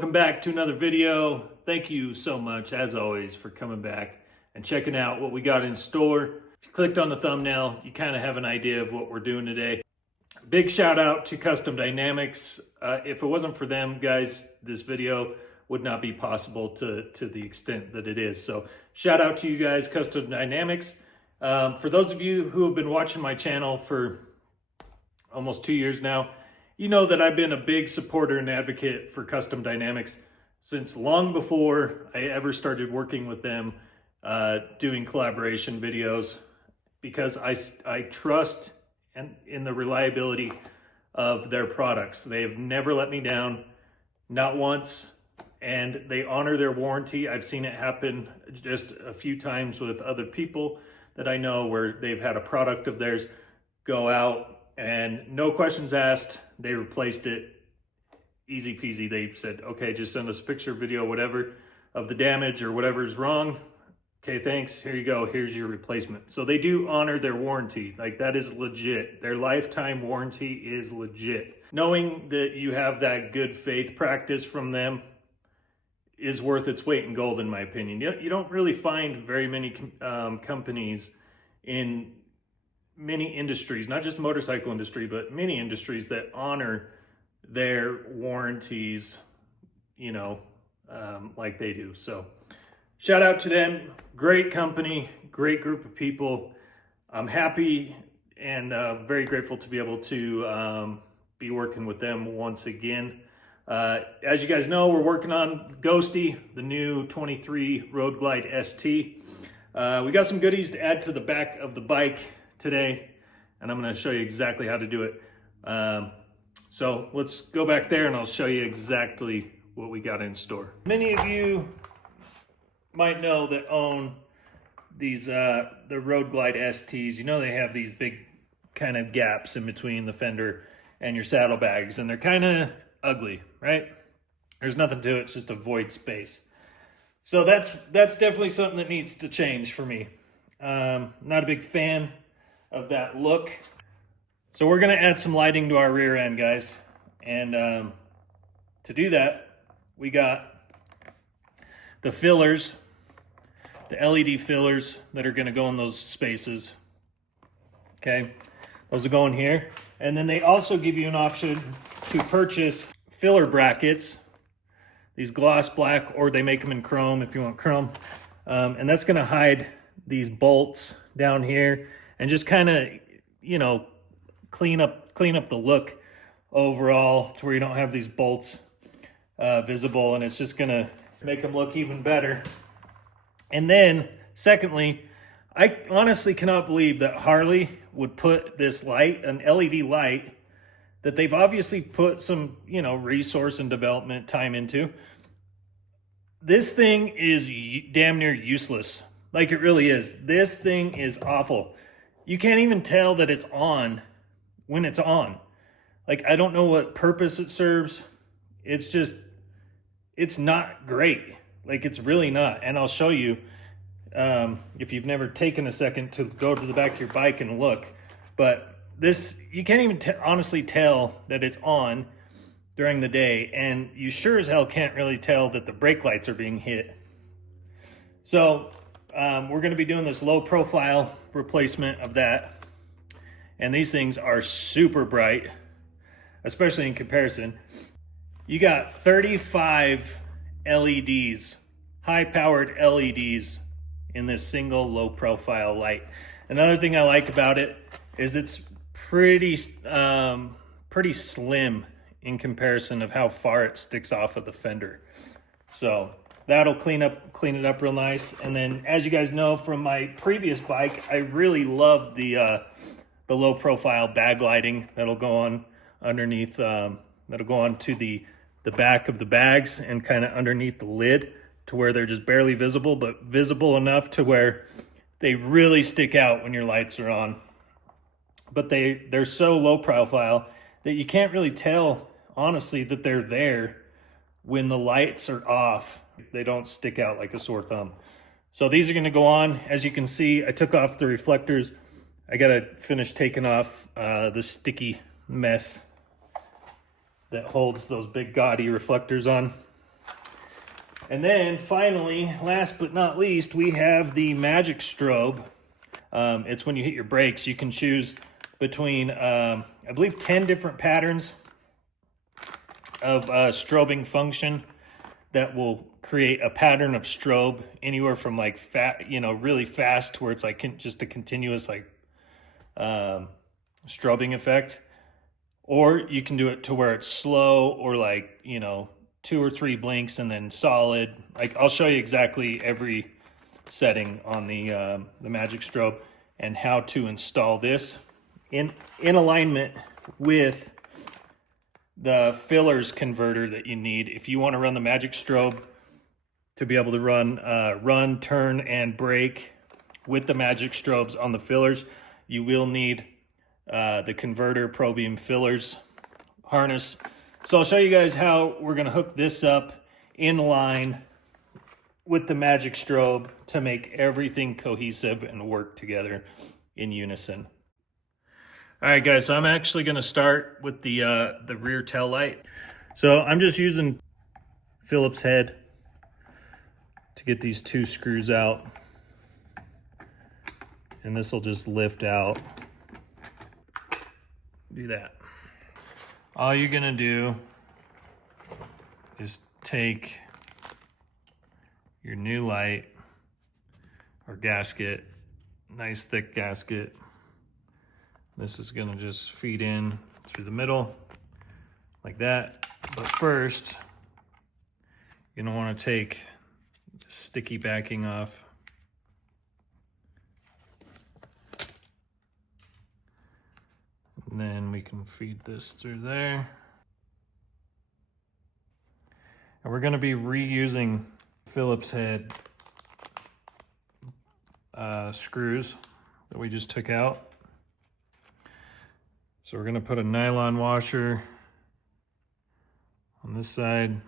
Welcome back to another video. Thank you so much, as always, for coming back and checking out what we got in store. If you clicked on the thumbnail, you kind of have an idea of what we're doing today. Big shout out to Custom Dynamics. If it wasn't for them, guys, this video would not be possible to the extent that it is. So shout out to you guys, Custom Dynamics. For those of you who have been watching my channel for almost 2 years now, you know that I've been a big supporter and advocate for Custom Dynamics since long before I ever started working with them, doing collaboration videos, because I trust in the reliability of their products. They've never let me down, not once, and they honor their warranty. I've seen it happen just a few times with other people that I know where they've had a product of theirs go out and no questions asked, they replaced it, easy peasy. They said, okay, just send us a picture, video, whatever, of the damage or whatever's wrong. Okay, thanks, here you go, here's your replacement. So they do honor their warranty. Like, that is legit. Their lifetime warranty is legit. Knowing that you have that good faith practice from them is worth its weight in gold, in my opinion. You don't really find very many companies in many industries, not just the motorcycle industry, but many industries that honor their warranties, you know, like they do. So shout out to them. Great company, great group of people. I'm happy and very grateful to be able to be working with them once again. As you guys know, we're working on Ghosty, the new 23 Road Glide ST. We got some goodies to add to the back of the bike today, and I'm going to show you exactly how to do it. So let's go back there and I'll show you exactly what we got in store. Many of you might know that own these the Road Glide STs. You know they have these big kind of gaps in between the fender and your saddlebags, and they're kind of ugly, right? There's nothing to it, it's just a void space. So that's definitely something that needs to change for me. Not a big fan of that look. So we're gonna add some lighting to our rear end, guys. And to do that, we got the fillers, the LED fillers that are gonna go in those spaces. Okay, those will go in here. And then they also give you an option to purchase filler brackets, these gloss black, or they make them in chrome if you want chrome. And that's gonna hide these bolts down here and just kind of, you know, clean up the look overall to where you don't have these bolts visible, and it's just gonna make them look even better. And then secondly, I honestly cannot believe that Harley would put this light, an LED light, that they've obviously put some, you know, resource and development time into. This thing is damn near useless. Like, it really is. This thing is awful. You can't even tell that it's on when it's on. Like, I don't know what purpose it serves. It's just, it's not great. Like, it's really not. And I'll show you, if you've never taken a second to go to the back of your bike and look. But this, you can't even honestly tell that it's on during the day. And you sure as hell can't really tell that the brake lights are being hit. So we're going to be doing this low profile replacement of that. And these things are super bright, especially in comparison. You got 35 LEDs, high powered LEDs in this single low profile light. Another thing I like about it is it's pretty slim in comparison of how far it sticks off of the fender. So that'll clean it up real nice. And then, as you guys know from my previous bike, I really love the low profile bag lighting that'll go on underneath, that'll go on to the back of the bags and kind of underneath the lid, to where they're just barely visible, but visible enough to where they really stick out when your lights are on. But they're so low profile that you can't really tell, honestly, that they're there when the lights are off. They don't stick out like a sore thumb. So these are gonna go on. As you can see, I took off the reflectors. I gotta finish taking off the sticky mess that holds those big gaudy reflectors on. And then finally, last but not least, we have the magic strobe. It's when you hit your brakes, you can choose between, I believe, 10 different patterns of strobing function that will create a pattern of strobe anywhere from like really fast, where it's like just a continuous like strobing effect, or you can do it to where it's slow, or like 2 or 3 blinks and then solid. Like I'll show you exactly every setting on the magic strobe and how to install this in alignment with the Fillerz converter that you need if you want to run the magic strobe to be able to run, turn, and brake with the magic strobes on the Fillerz. You will need the converter ProBeam Fillerz harness. So I'll show you guys how we're going to hook this up in line with the magic strobe to make everything cohesive and work together in unison. All right, guys, so I'm actually going to start with the rear tail light. So I'm just using Phillips head to get these 2 screws out, and this will just lift out. Do that. All you're going to do is take your new light or gasket, nice thick gasket. This is going to just feed in through the middle like that. But first, you're going to want to take the sticky backing off. And then we can feed this through there. And we're going to be reusing Phillips head screws that we just took out. So we're going to put a nylon washer on this side.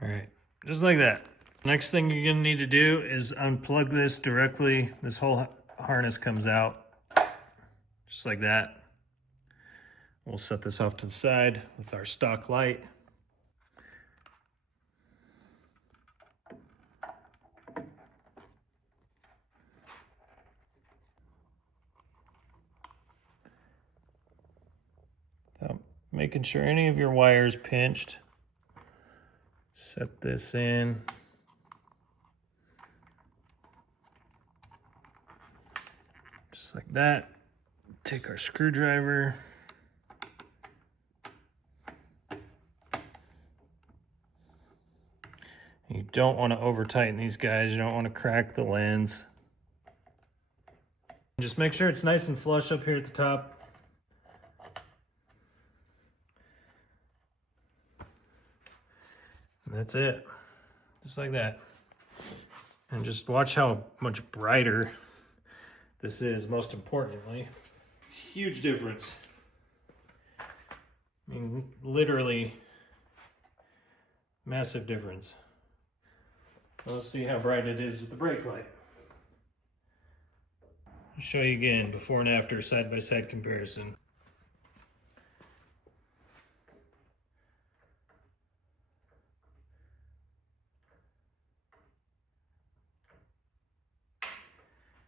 All right, just like that. Next thing you're gonna need to do is unplug this directly. This whole harness comes out, just like that. We'll set this off to the side with our stock light. So, making sure any of your wires pinched. Set this in. Just like that. Take our screwdriver. You don't want to over tighten these guys. You don't want to crack the lens. Just make sure it's nice and flush up here at the top. And that's it. Just like that. And just watch how much brighter this is, most importantly. Huge difference. I mean, literally massive difference. Let's see how bright it is with the brake light. I'll show you again, before and after, side-by-side comparison.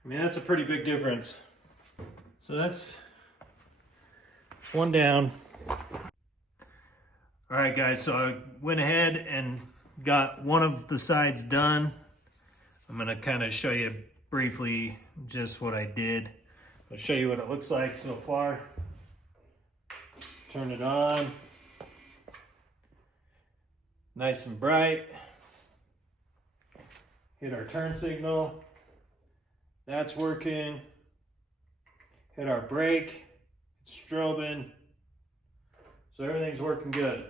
I mean, that's a pretty big difference. So that's one down. All right, guys, so I went ahead and got one of the sides done. I'm gonna kind of show you briefly just what I did. I'll show you what it looks like so far. Turn it on. Nice and bright. Hit our turn signal. That's working. Hit our brake. It's strobing. So everything's working good.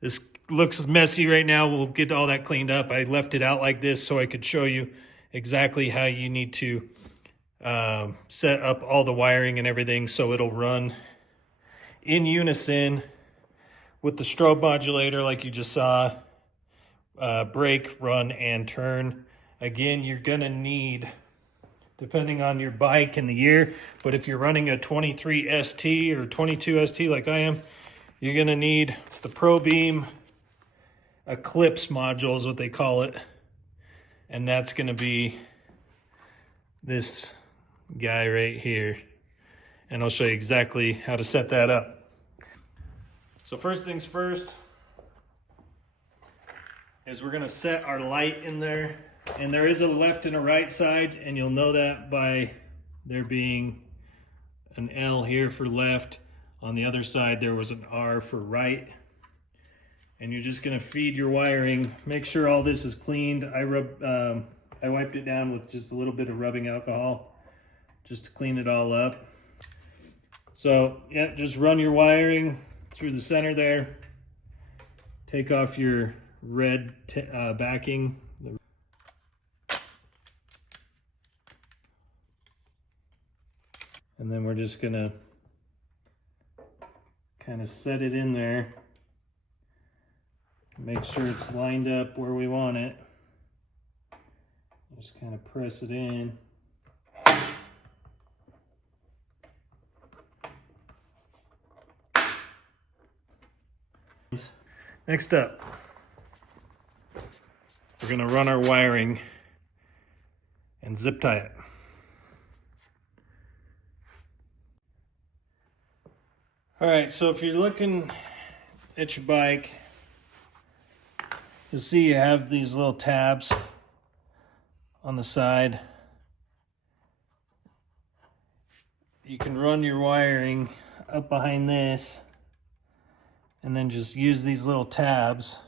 This looks messy right now. We'll get all that cleaned up. I left it out like this so I could show you exactly how you need to set up all the wiring and everything so it'll run in unison with the strobe modulator like you just saw. Brake, run, and turn. Again, you're gonna need, depending on your bike and the year, but if you're running a 23 ST or 22 ST like I am, you're gonna need, it's the ProBeam Eclipse module is what they call it. And that's gonna be this guy right here. And I'll show you exactly how to set that up. So first things first is we're gonna set our light in there. And there is a left and a right side, and you'll know that by there being an L here for left. On the other side, there was an R for right. And you're just gonna feed your wiring. Make sure all this is cleaned. I wiped it down with just a little bit of rubbing alcohol just to clean it all up. So yeah, just run your wiring through the center there. Take off your red backing. And then we're just gonna kind of set it in there. Make sure it's lined up where we want it. Just kind of press it in. Next up, we're gonna run our wiring and zip tie it. All right, so if you're looking at your bike, you'll see you have these little tabs on the side. You can run your wiring up behind this and then just use these little tabs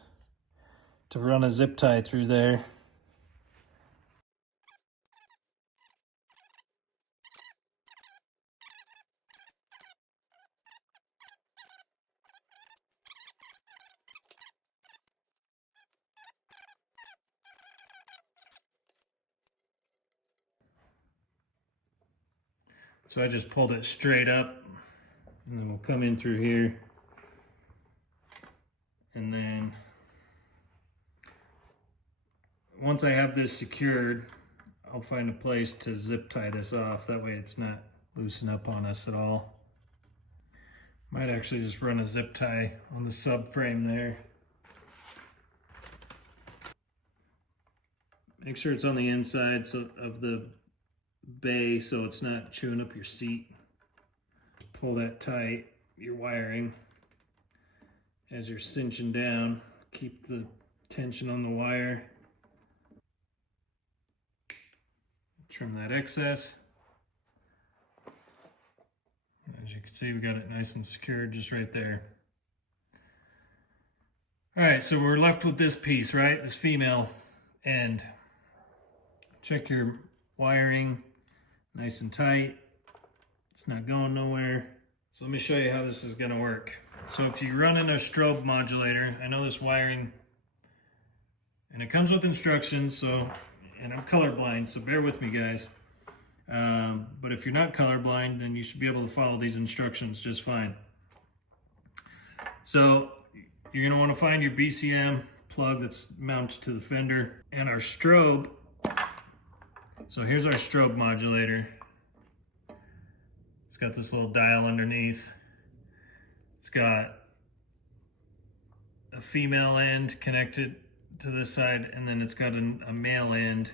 to run a zip tie through there. So I just pulled it straight up, and then we'll come in through here. And then once I have this secured, I'll find a place to zip tie this off. That way it's not loosen up on us at all. Might actually just run a zip tie on the subframe there. Make sure it's on the inside of the bay so it's not chewing up your seat. Pull that tight, your wiring, as you're cinching down. Keep the tension on the wire. Trim that excess. As you can see, we got it nice and secured just right there. All right, so we're left with this piece, right? This female end. Check your wiring, nice and tight. It's not going nowhere. So let me show you how this is gonna work. So if you run in a strobe modulator, I know this wiring, and it comes with instructions, so, and I'm colorblind, so bear with me, guys. But if you're not colorblind, then you should be able to follow these instructions just fine. So you're gonna wanna find your BCM plug that's mounted to the fender, and our strobe. So here's our strobe modulator. It's got this little dial underneath. It's got a female end connected to this side, and then it's got a male end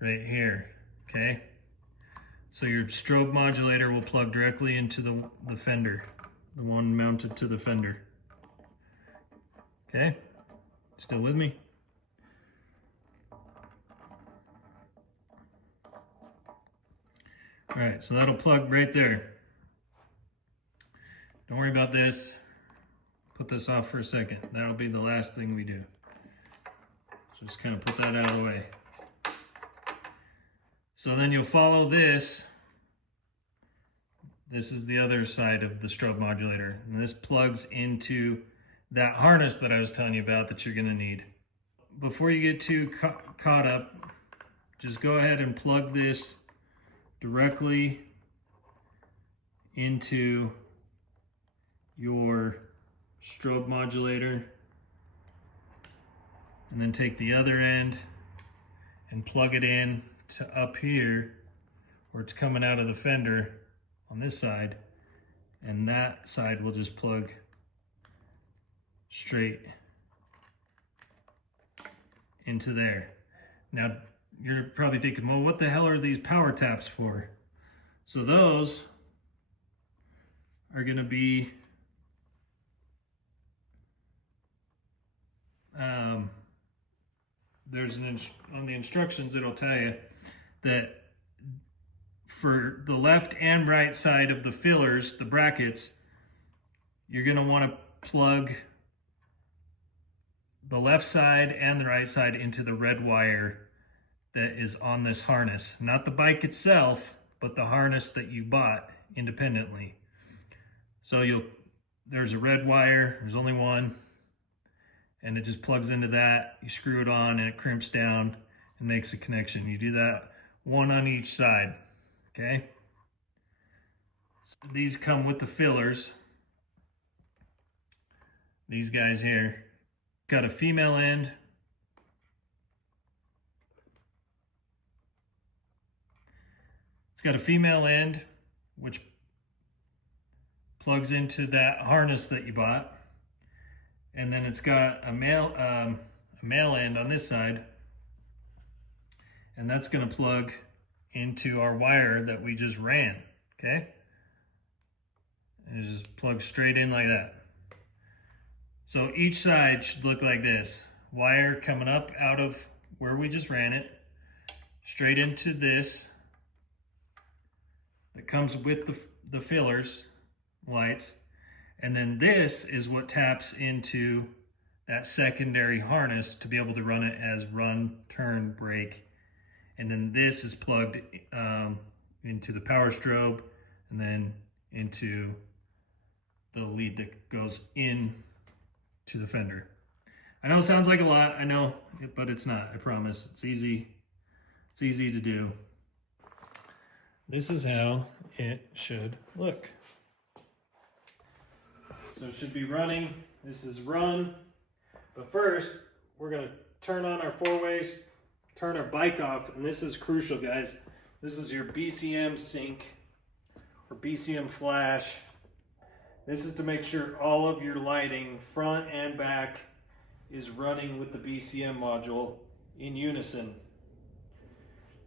right here, okay? So your strobe modulator will plug directly into the fender, the one mounted to the fender. Okay, still with me? All right, so that'll plug right there. Don't worry about this. Put this off for a second. That'll be the last thing we do. So just kind of put that out of the way. So then you'll follow this. This is the other side of the strobe modulator. And this plugs into that harness that I was telling you about that you're gonna need. Before you get too caught up, just go ahead and plug this directly into your strobe modulator, and then take the other end and plug it in to up here where it's coming out of the fender on this side, and that side will just plug straight into there. Now you're probably thinking, well, what the hell are these power taps for? So those are going to be there's on the instructions it'll tell you that for the left and right side of the fillers, the brackets, you're going to want to plug the left side and the right side into the red wire that is on this harness. Not the bike itself, but the harness that you bought independently. So there's a red wire, there's only one, and it just plugs into that. You screw it on and it crimps down and makes a connection. You do that one on each side, okay? So these come with the fillers. These guys here. Got a female end. It's got a female end, which plugs into that harness that you bought. And then it's got a male end on this side. And that's going to plug into our wire that we just ran, okay? And it just plugs straight in like that. So each side should look like this. Wire coming up out of where we just ran it, straight into this that comes with the fillers lights. And then this is what taps into that secondary harness to be able to run it as run, turn, brake. And then this is plugged into the power strobe and then into the lead that goes in to the fender. I know it sounds like a lot, I know, but it's not, I promise. It's easy to do. This is how it should look. So it should be running. This is run. But first, we're gonna turn on our four-ways, turn our bike off, and this is crucial, guys. This is your BCM sync or BCM flash. This is to make sure all of your lighting, front and back, is running with the BCM module in unison.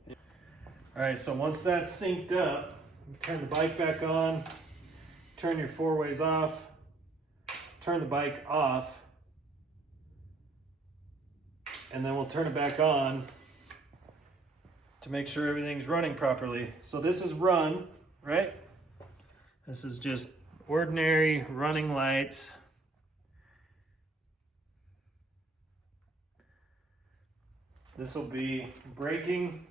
All right, so once that's synced up, turn the bike back on, turn your four-ways off, turn the bike off, and then we'll turn it back on to make sure everything's running properly. So this is run, right? This is just ordinary running lights. This will be braking,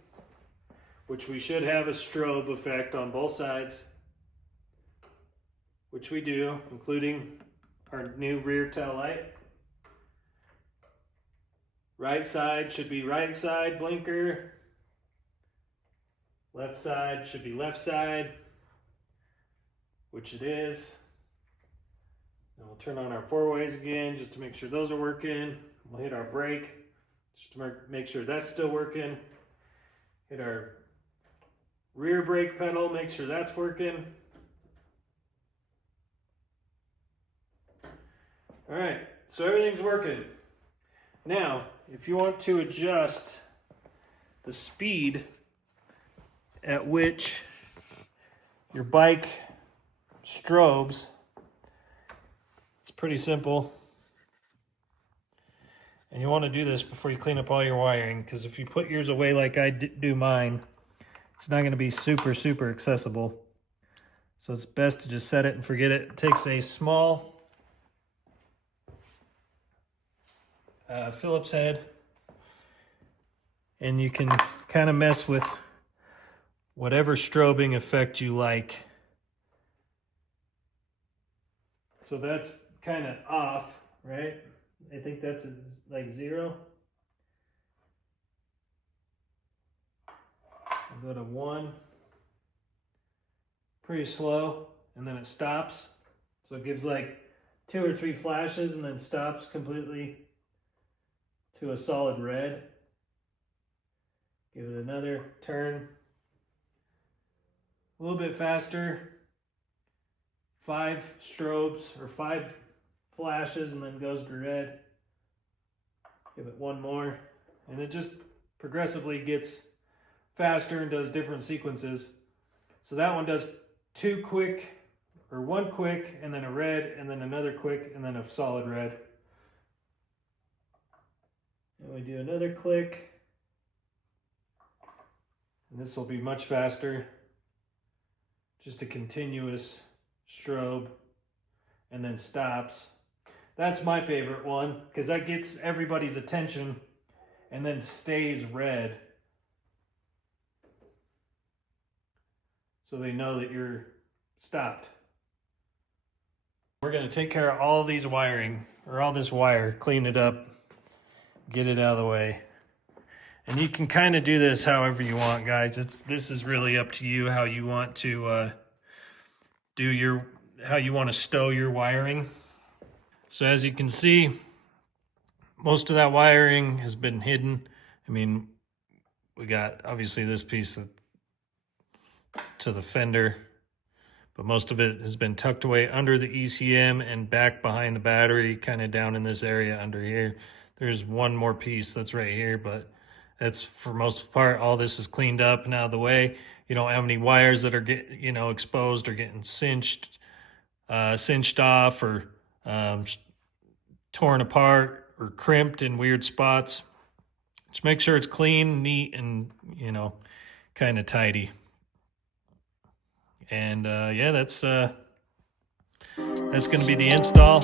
which we should have a strobe effect on both sides, which we do, including our new rear tail light. Right side should be right side blinker. Left side should be left side, which it is. And we'll turn on our four-ways again just to make sure those are working. We'll hit our brake just to make sure that's still working. Hit our rear brake pedal, make sure that's working. All right, so everything's working. Now, if you want to adjust the speed at which your bike strobes, it's pretty simple. And you want to do this before you clean up all your wiring, because if you put yours away like I do mine, it's not going to be super accessible. So it's best to just set it and forget it. It takes a small Phillips head, and you can kind of mess with whatever strobing effect you like. So that's kind of off, right? I think that's like 0. I'll go to 1. Pretty slow, and then it stops. So it gives like 2 or 3 flashes and then stops completely to a solid red. Give it another turn. A little bit faster. 5 strobes or 5 flashes and then goes to red. Give it one more. And it just progressively gets faster and does different sequences. So that one does 2 quick, or 1 quick, and then a red, and then another quick, and then a solid red. And we do another click. And this will be much faster. Just a continuous strobe, and then stops. That's my favorite one, because that gets everybody's attention and then stays red. So they know that you're stopped. We're going to take care of all these wiring, or all this wire, clean it up, get it out of the way. And you can kind of do this however you want, guys. This is really up to you how you want to how you want to stow your wiring. So as you can see, most of that wiring has been hidden. I mean, we got obviously this piece to the fender, but most of it has been tucked away under the ECM and back behind the battery, kind of down in this area under here. There's one more piece that's right here, but that's for most part, all this is cleaned up and out of the way. You don't have any wires that are getting, exposed or getting cinched off or torn apart or crimped in weird spots. Just make sure it's clean, neat, and, kind of tidy. And yeah, that's going to be the install.